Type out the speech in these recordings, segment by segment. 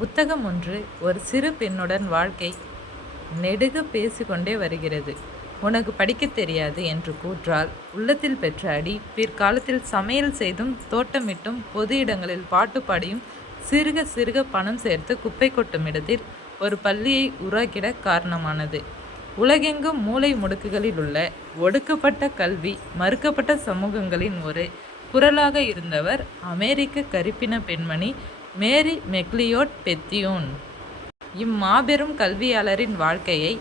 புத்தகம் ஒன்று ஒரு சிறு பெண்ணுடன் வாழ்க்கை நெடுக பேசிக்கொண்டே வருகிறது. உனக்கு படிக்கத் தெரியாது என்று கூற்றால் உள்ளத்தில் பெற்ற அடி, பிற்காலத்தில் சமையல் செய்தும் தோட்டமிட்டும் பொது இடங்களில் பாட்டு பாடியும் சிறுக சிறுக பணம் சேர்த்து குப்பை கொட்டும் இடத்தில் ஒரு பள்ளியை உருவாக்கிட காரணமானது. உலகெங்கும் மூலை முடுக்குகளில் உள்ள ஒடுக்கப்பட்ட கல்வி மறுக்கப்பட்ட சமூகங்களின் ஒரு குரலாக இருந்தவர் அமெரிக்க கருப்பின பெண்மணி மேரி மெக்லியோட் பெத்தியூன். இம்மாபெரும் கல்வியாளரின் வாழ்க்கையை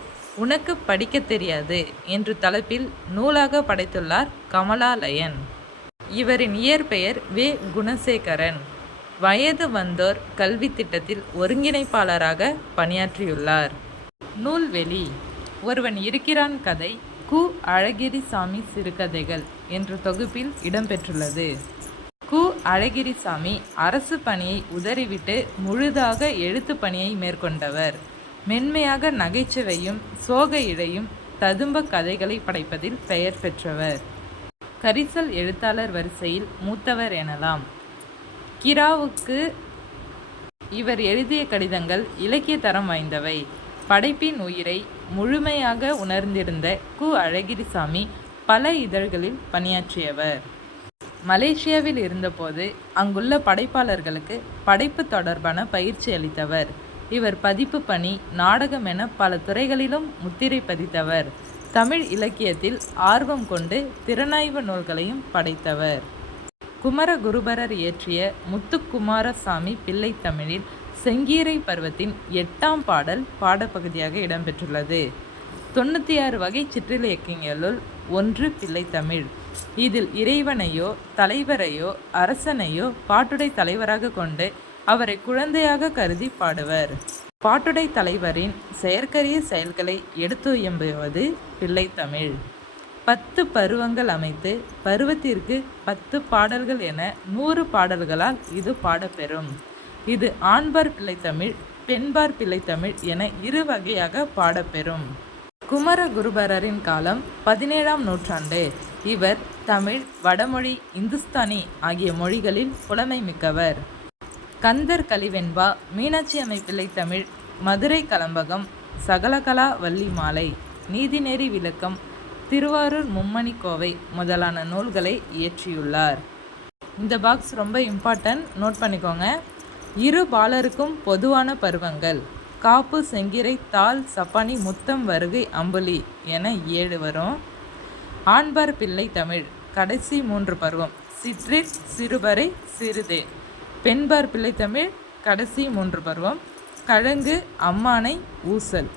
உனக்கு படிக்கத் தெரியாது என்ற தலைப்பில் நூலாக படைத்துள்ளார் கமலா லயன். இவரின் இயற்பெயர் வே. குணசேகரன். வயது வந்தோர் கல்வி திட்டத்தில் ஒருங்கிணைப்பாளராக பணியாற்றியுள்ளார். நூல்வெளி: ஒருவன் இருக்கிறான் கதை கு. அழகிரிசாமி சிறுகதைகள் என்ற தொகுப்பில் இடம்பெற்றுள்ளது. கு. அழகிரிசாமி அரசு பணியை உதறிவிட்டு முழுதாக எழுத்து பணியை மேற்கொண்டவர். மென்மையாக நகைச்சுவையும் சோக இழையும் ததும்ப கதைகளை படைப்பதில் பெயர் பெற்றவர். கரிசல் எழுத்தாளர் வரிசையில் மூத்தவர் எனலாம். கிராவுக்கு இவர் எழுதிய கடிதங்கள் இலக்கிய தரம் வாய்ந்தவை. படைப்பின் உயிரை முழுமையாக உணர்ந்திருந்த கு. அழகிரிசாமி பல இதழ்களில் பணியாற்றியவர். மலேசியாவில் இருந்தபோது அங்குள்ள படைப்பாளர்களுக்கு படைப்பு தொடர்பான பயிற்சி அளித்தவர். இவர் பதிப்பு பணி, நாடகம் என பல துறைகளிலும் முத்திரை பதித்தவர். தமிழ் இலக்கியத்தில் ஆர்வம் கொண்டு திறனாய்வு நூல்களையும் படைத்தவர். குமரகுருபரர் இயற்றிய முத்துக்குமாரசாமி பிள்ளை தமிழில் செங்கீரை பருவத்தின் 8ஆம் பாடல் பாடப்பகுதியாக இடம்பெற்றுள்ளது. 96 வகை சிற்றிலக்கியங்களுள் ஒன்று பிள்ளைத்தமிழ். இதில் இறைவனையோ தலைவரையோ அரசனையோ பாட்டுடை தலைவராக கொண்டு அவரை குழந்தையாக கருதி பாடுவர். பாட்டுடை தலைவரின் செயற்கரிய செயல்களை எடுத்துயம்புவது பிள்ளைத்தமிழ். 10 பருவங்கள் அமைத்து பருவத்திற்கு 10 பாடல்கள் என 100 பாடல்களால் இது பாடப்பெறும். இது ஆண்பார் பிள்ளைத்தமிழ், பெண்பார் பிள்ளைத்தமிழ் என 2 வகையாக பாடப்பெறும். குமரகுருபரரின் காலம் 17ஆம் நூற்றாண்டு. இவர் தமிழ், வடமொழி, இந்துஸ்தானி ஆகிய மொழிகளில் புலமை மிக்கவர். கந்தர் கலிவெண்பா, மீனாட்சி அம்மை பிள்ளைத்தமிழ், மதுரை கலம்பகம், சகலகலா வள்ளி மாலை, நீதிநெறி விளக்கம், திருவாரூர் மும்மணி கோவை முதலான நூல்களை இயற்றியுள்ளார். இந்த பாக்ஸ் ரொம்ப இம்பார்ட்டன்ட், நோட் பண்ணிக்கோங்க. இரு பாலருக்கும் பொதுவான பருவங்கள்: காப்பு, செங்கிரை, தாள், சப்பானி, முத்தம், வருகை, அம்புலி என 7 வரும். ஆண்பார் பிள்ளை தமிழ் கடைசி 3 பருவம்: சிற்றிற், சிறுபறை, சிறுதே. பெண்பார் பிள்ளை தமிழ் கடைசி 3 பருவம்: கழங்கு, அம்மானை, ஊசல்.